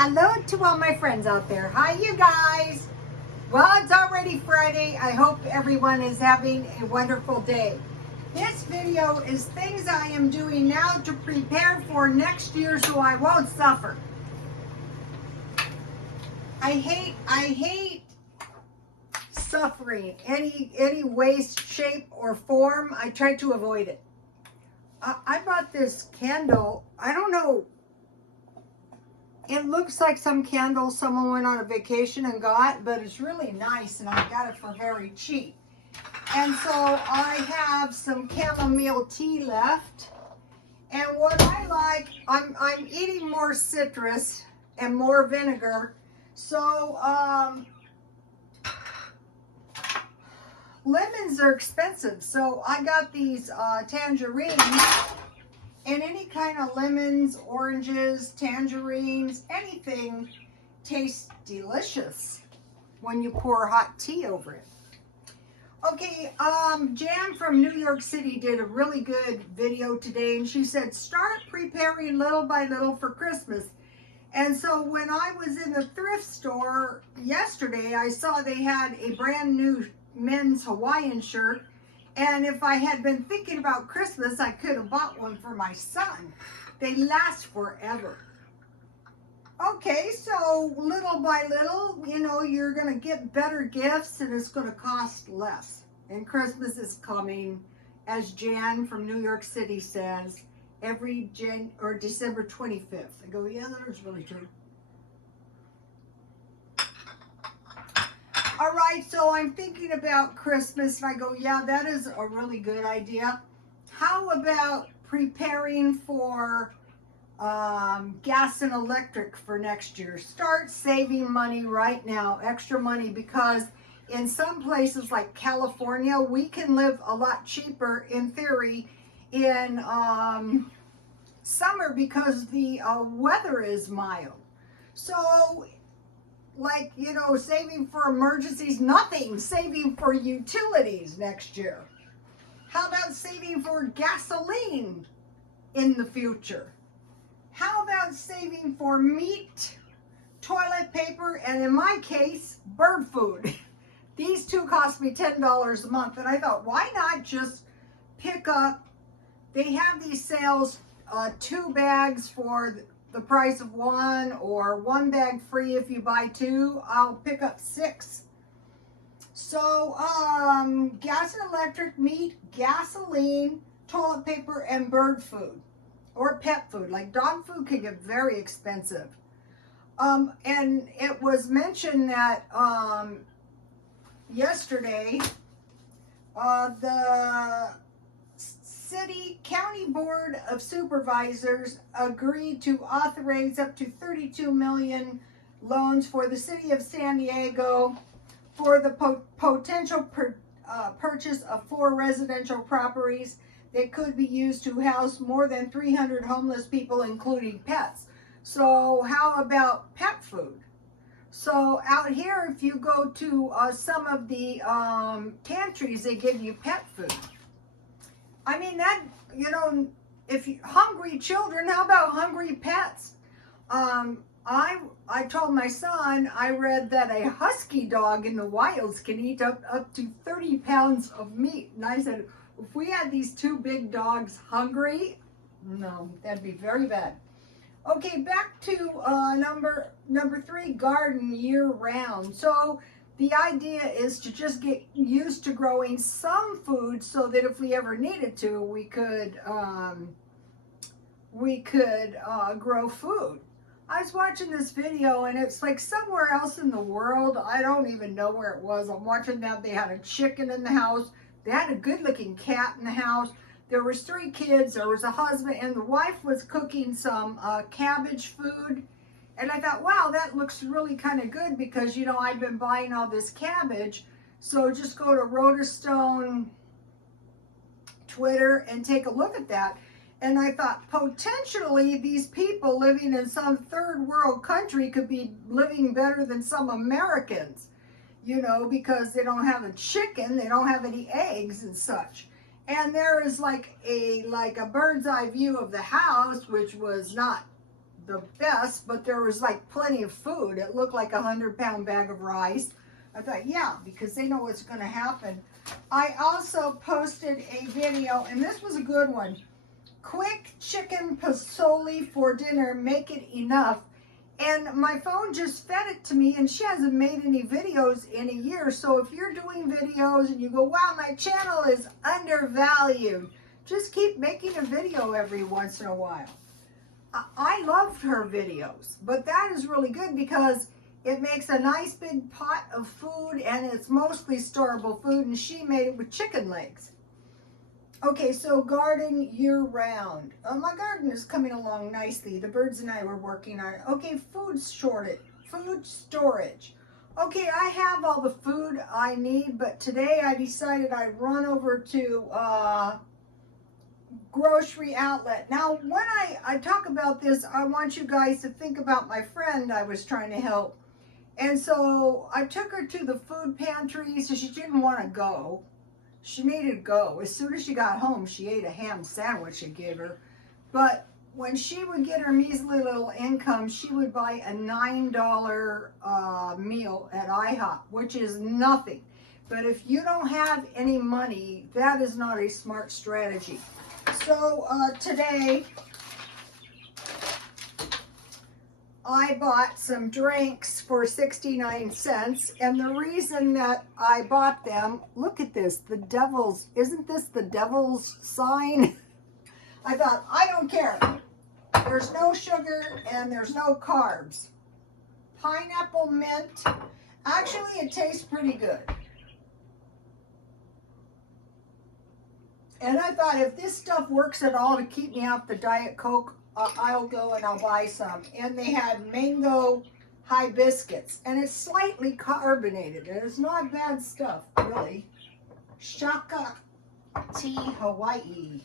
Hello to all my friends out there. Hi, you guys. Well, it's already Friday. I hope everyone is having a wonderful day. This video is things I am doing now to prepare for next year so I won't suffer. I hate suffering, any way, shape, or form. I try to avoid it. I bought this candle. I don't know. It looks like some candle someone went on a vacation and got, but it's really nice, and I got it for very cheap. And so I have some chamomile tea left. And what I like, I'm eating more citrus and more vinegar. So lemons are expensive. So I got these tangerines. And any kind of lemons, oranges, tangerines, anything tastes delicious when you pour hot tea over it. Okay, Jan from New York City did a really good video today, and she said, start preparing little by little for Christmas. And so when I was in the thrift store yesterday, I saw they had a brand new men's Hawaiian shirt. And if I had been thinking about Christmas, I could have bought one for my son. They last forever. Okay, so little by little, you know, you're going to get better gifts and it's going to cost less. And Christmas is coming, as Jan from New York City says, every December 25th. I go, yeah, that is really true. All right, so I'm thinking about Christmas, and I go, yeah, that is a really good idea. How about preparing for gas and electric for next year? Start saving money right now, extra money, because in some places like California, we can live a lot cheaper, in theory, in summer because the weather is mild. So, like, you know, saving for emergencies, nothing. Saving for utilities next year. How about saving for gasoline in the future? How about saving for meat, toilet paper, and in my case, bird food? These two cost me $10 a month, and I thought, why not just pick up, they have these sales, 2 bags for the price of 1, or 1 bag free if you buy 2. I'll pick up 6. So gas and electric, meat, gasoline, toilet paper, and bird food, or pet food. Like dog food can get very expensive. And it was mentioned that yesterday the County Board of Supervisors agreed to authorize up to $32 million loans for the city of San Diego for the potential purchase of 4 residential properties that could be used to house more than 300 homeless people, including pets. So how about pet food? So out here, if you go to some of the pantries, they give you pet food. I mean, that, you know, if you hungry children, how about hungry pets? I told my son, I read that a husky dog in the wilds can eat up to 30 pounds of meat. And I said, if we had these 2 big dogs hungry, no, that'd be very bad. Okay, back to number 3, garden year round. So the idea is to just get used to growing some food so that if we ever needed to, we could grow food. I was watching this video, and it's like somewhere else in the world. I don't even know where it was. I'm watching that. They had a chicken in the house. They had a good-looking cat in the house. There was 3 kids. There was a husband, and the wife was cooking some cabbage food. And I thought, wow, that looks really kind of good because, you know, I've been buying all this cabbage. So just go to Rotostone Twitter and take a look at that. And I thought, potentially, these people living in some third world country could be living better than some Americans, you know, because they don't have a chicken, they don't have any eggs and such. And there is like a bird's eye view of the house, which was not the best, but there was like plenty of food. It looked like a 100-pound bag of rice. I thought, yeah, because they know what's going to happen. I also posted a video, and this was a good one. Quick chicken pozole for dinner, make it enough. And my phone just fed it to me, and she hasn't made any videos in a year. So if you're doing videos and you go, wow, my channel is undervalued, just keep making a video every once in a while. I loved her videos, but that is really good because it makes a nice big pot of food, and it's mostly storable food, and she made it with chicken legs. Okay, so garden year-round. My garden is coming along nicely. The birds and I were working on it. Okay, food storage. Okay, I have all the food I need, but today I decided I'd run over to grocery outlet. Now, when I talk about this, I want you guys to think about my friend I was trying to help. And so I took her to the food pantry, so she didn't want to go. She needed to go. As soon as she got home, she ate a ham sandwich I gave her. But when she would get her measly little income, she would buy a $9 meal at IHOP, which is nothing. But if you don't have any money, that is not a smart strategy. So today, I bought some drinks for 69 cents, and the reason that I bought them, look at this, the devil's, isn't this the devil's sign? I thought, I don't care. There's no sugar and there's no carbs. Pineapple mint, actually it tastes pretty good. And I thought if this stuff works at all to keep me off the Diet Coke, I'll go and I'll buy some. And they had mango hibiscus, and it's slightly carbonated, and it's not bad stuff, really. Shaka Tea Hawaii.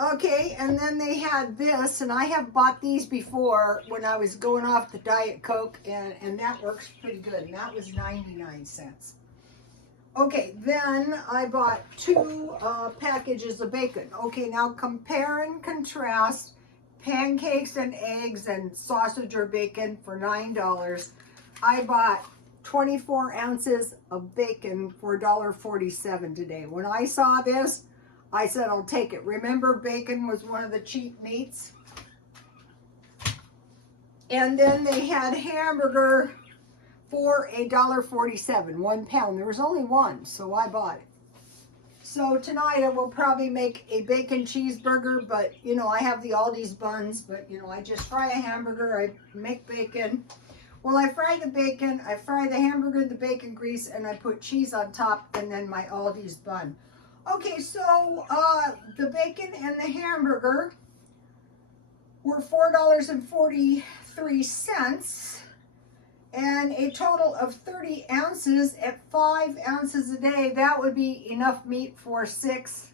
Okay, and then they had this, and I have bought these before when I was going off the Diet Coke, and that works pretty good, and that was 99 cents. Okay, then I bought 2 packages of bacon. Okay, now compare and contrast pancakes and eggs and sausage or bacon for $9. I bought 24 ounces of bacon for $1.47 today. When I saw this, I said, I'll take it. Remember, bacon was one of the cheap meats. And then they had hamburger for $1.47, 1 pound. There was only one, so I bought it. So tonight I will probably make a bacon cheeseburger, but you know, I have the Aldi's buns, but you know, I just fry a hamburger, I make bacon. Well, I fry the bacon, I fry the hamburger in the bacon grease, and I put cheese on top, and then my Aldi's bun. Okay, so the bacon and the hamburger were $4.43. And a total of 30 ounces at 5 ounces a day, that would be enough meat for six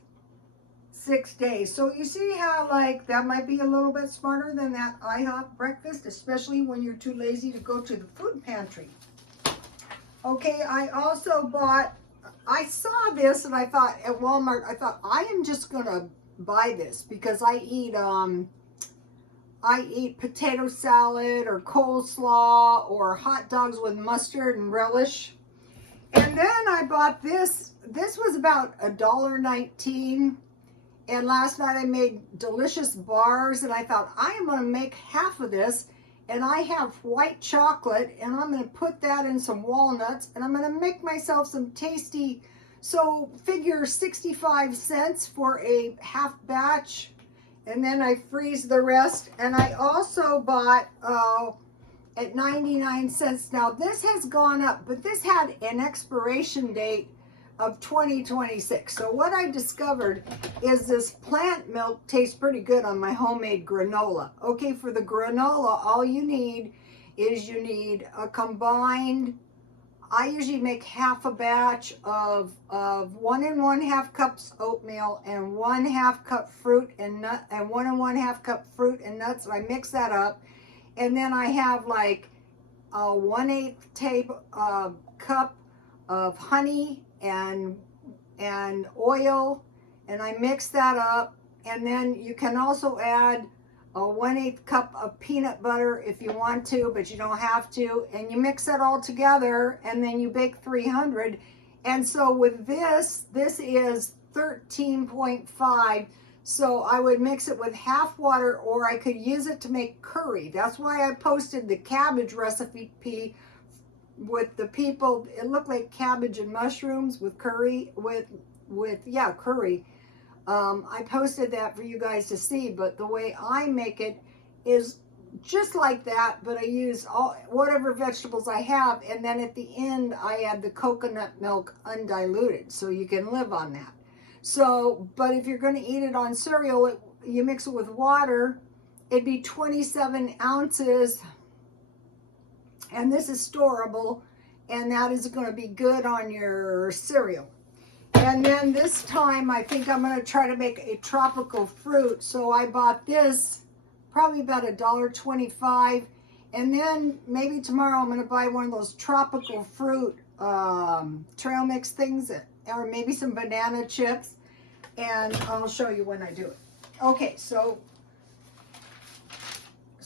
days. So you see how, like, that might be a little bit smarter than that IHOP breakfast, especially when you're too lazy to go to the food pantry. Okay, I also bought, I saw this and I thought at Walmart, I thought I am just gonna buy this because I eat potato salad or coleslaw or hot dogs with mustard and relish. And then I bought this. This was about $1.19. And last night I made delicious bars, and I thought I am going to make half of this. And I have white chocolate, and I'm going to put that in some walnuts, and I'm going to make myself some tasty, so figure 65 cents for a half batch. And then I freeze the rest. And I also bought at 99 cents. Now this has gone up, but this had an expiration date of 2026. So what I discovered is this plant milk tastes pretty good on my homemade granola. Okay, for the granola, all you need is you need a combined, I usually make half a batch of 1 1/2 cups oatmeal and 1/2 cup fruit and nut, and 1 1/2 cup fruit and nuts. And I mix that up, and then I have like a 1/8 cup of honey and oil, and I mix that up. And then you can also add a 1/8 cup of peanut butter if you want to, but you don't have to, and you mix it all together, and then you bake 300. And so with this is 13.5, so I would mix it with half water, or I could use it to make curry. That's why I posted the cabbage recipe with the people. It looked like cabbage and mushrooms with curry, yeah, curry. I posted that for you guys to see, but the way I make it is just like that, but I use whatever vegetables I have, and then at the end I add the coconut milk undiluted, so you can live on that. So, but if you're going to eat it on cereal, you mix it with water, it'd be 27 ounces, and this is storable, and that is going to be good on your cereal. And then this time, I think I'm going to try to make a tropical fruit. So I bought this, probably about $1.25. And then maybe tomorrow I'm going to buy one of those tropical fruit trail mix things, or maybe some banana chips. And I'll show you when I do it. Okay,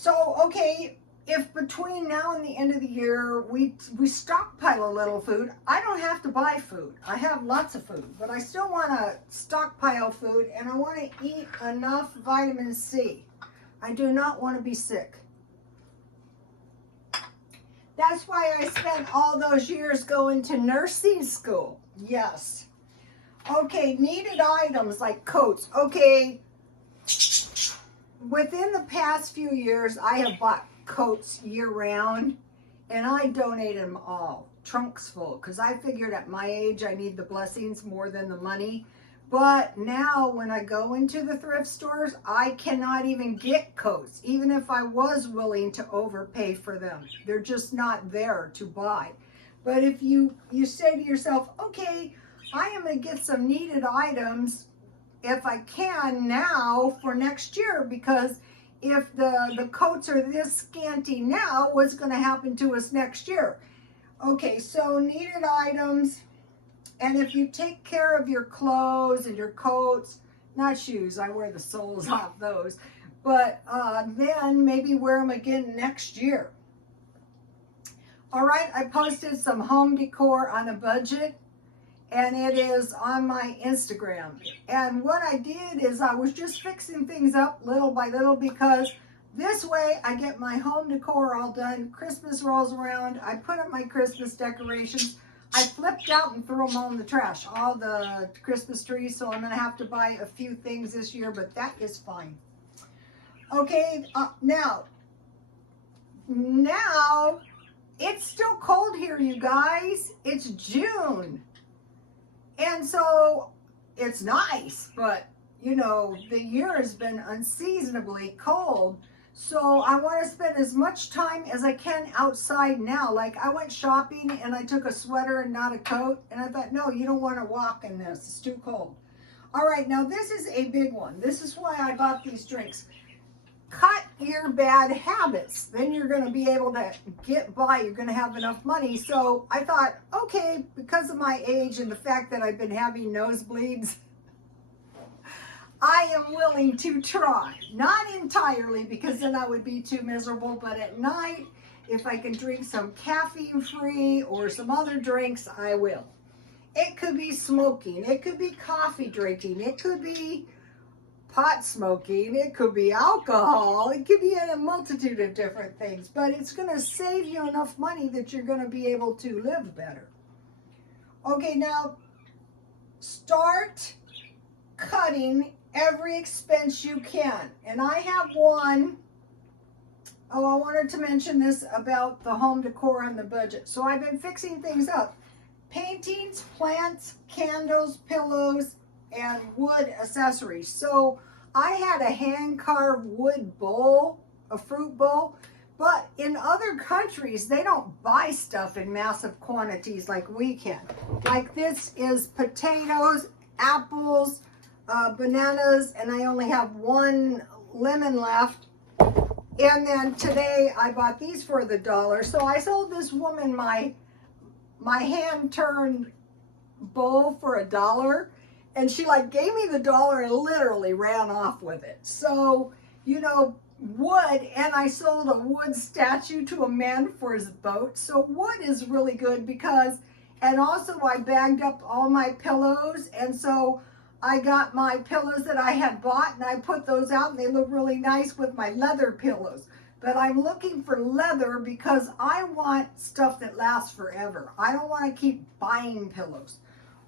okay. If between now and the end of the year we stockpile a little food, I don't have to buy food. I have lots of food, but I still want to stockpile food, and I want to eat enough vitamin C. I do not want to be sick. That's why I spent all those years going to nursing school. Yes. Okay, needed items like coats. Okay, within the past few years, I have bought coats year-round, and I donated them all, trunks full, because I figured at my age I need the blessings more than the money. But now when I go into the thrift stores, I cannot even get coats, even if I was willing to overpay for them. They're just not there to buy. But if you say to yourself, okay, I am going to get some needed items if I can now for next year, because if the coats are this scanty now, what's going to happen to us next year? Okay, so needed items, and if you take care of your clothes and your coats, not shoes, I wear the soles off those, but then maybe wear them again next year. All right, I posted some home decor on a budget, and it is on my Instagram. And what I did is I was just fixing things up little by little, because this way I get my home decor all done. Christmas rolls around, I put up my Christmas decorations. I flipped out and threw them all in the trash, all the Christmas trees, so I'm gonna have to buy a few things this year, but that is fine. Okay, now it's still cold here, you guys. It's June. And so it's nice, but you know, the year has been unseasonably cold. So I want to spend as much time as I can outside now. Like I went shopping and I took a sweater and not a coat. And I thought, no, you don't want to walk in this. It's too cold. All right, now this is a big one. This is why I bought these drinks. Cut your bad habits. Then you're going to be able to get by. You're going to have enough money. So I thought, okay, because of my age and the fact that I've been having nosebleeds, I am willing to try. Not entirely, because then I would be too miserable, but at night, if I can drink some caffeine-free or some other drinks, I will. It could be smoking. It could be coffee drinking. It could be pot smoking, it could be alcohol, it could be a multitude of different things, but it's going to save you enough money that you're going to be able to live better. Okay, now start cutting every expense you can. And I have one. Oh, I wanted to mention this about the home decor on the budget. So I've been fixing things up. Paintings, plants, candles, pillows, and wood accessories. So I had a hand-carved wood bowl, a fruit bowl, but in other countries, they don't buy stuff in massive quantities like we can. Like this is potatoes, apples, bananas, and I only have one lemon left. And then today I bought these for the $1. So I sold this woman my hand-turned bowl for $1. And she like gave me the $1 and literally ran off with it. So, you know, wood, and I sold a wood statue to a man for his boat. So wood is really good because, and also I bagged up all my pillows, and so I got my pillows that I had bought and I put those out and they look really nice with my leather pillows. But I'm looking for leather because I want stuff that lasts forever. I don't want to keep buying pillows.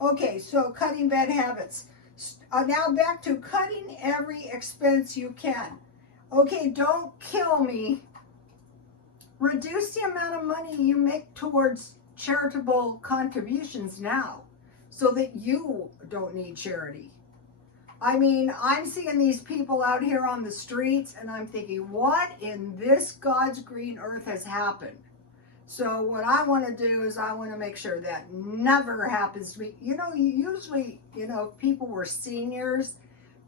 Okay, so cutting bad habits. Now back to cutting every expense you can. Okay, don't kill me. Reduce the amount of money you make towards charitable contributions now so that you don't need charity. I mean, I'm seeing these people out here on the streets and I'm thinking, what in this God's green earth has happened? So what I want to do is I want to make sure that never happens to me. You know, usually, you know, if people were seniors,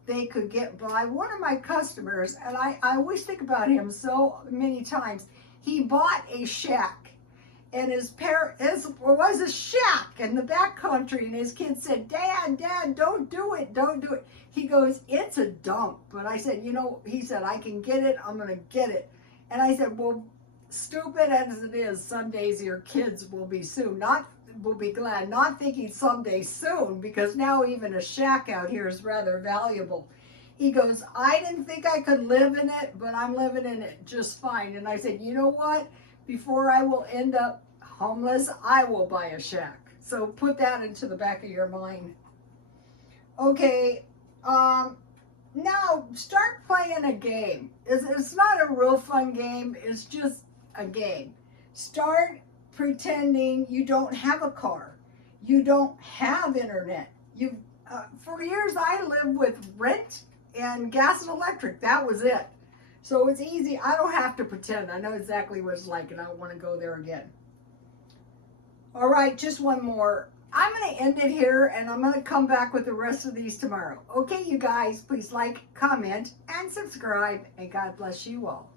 they could get by. One of my customers, and I always think about him so many times, he bought a shack. And his was a shack in the back country, and his kid said, Dad, don't do it, don't do it. He goes, it's a dump. But I said, you know, he said, I can get it, I'm gonna get it. And I said, well, stupid as it is, some days your kids will be glad, not thinking someday soon, because now even a shack out here is rather valuable. He goes, I didn't think I could live in it, but I'm living in it just fine. And I said, you know what? Before I will end up homeless, I will buy a shack. So put that into the back of your mind. Okay, now start playing a game. It's not a real fun game, it's just a game. Start pretending you don't have a car. You don't have internet. For years I lived with rent and gas and electric. That was it. So it's easy. I don't have to pretend. I know exactly what it's like and I don't want to go there again. All right, just one more. I'm going to end it here and I'm going to come back with the rest of these tomorrow. Okay, you guys, please like, comment, and subscribe, and God bless you all.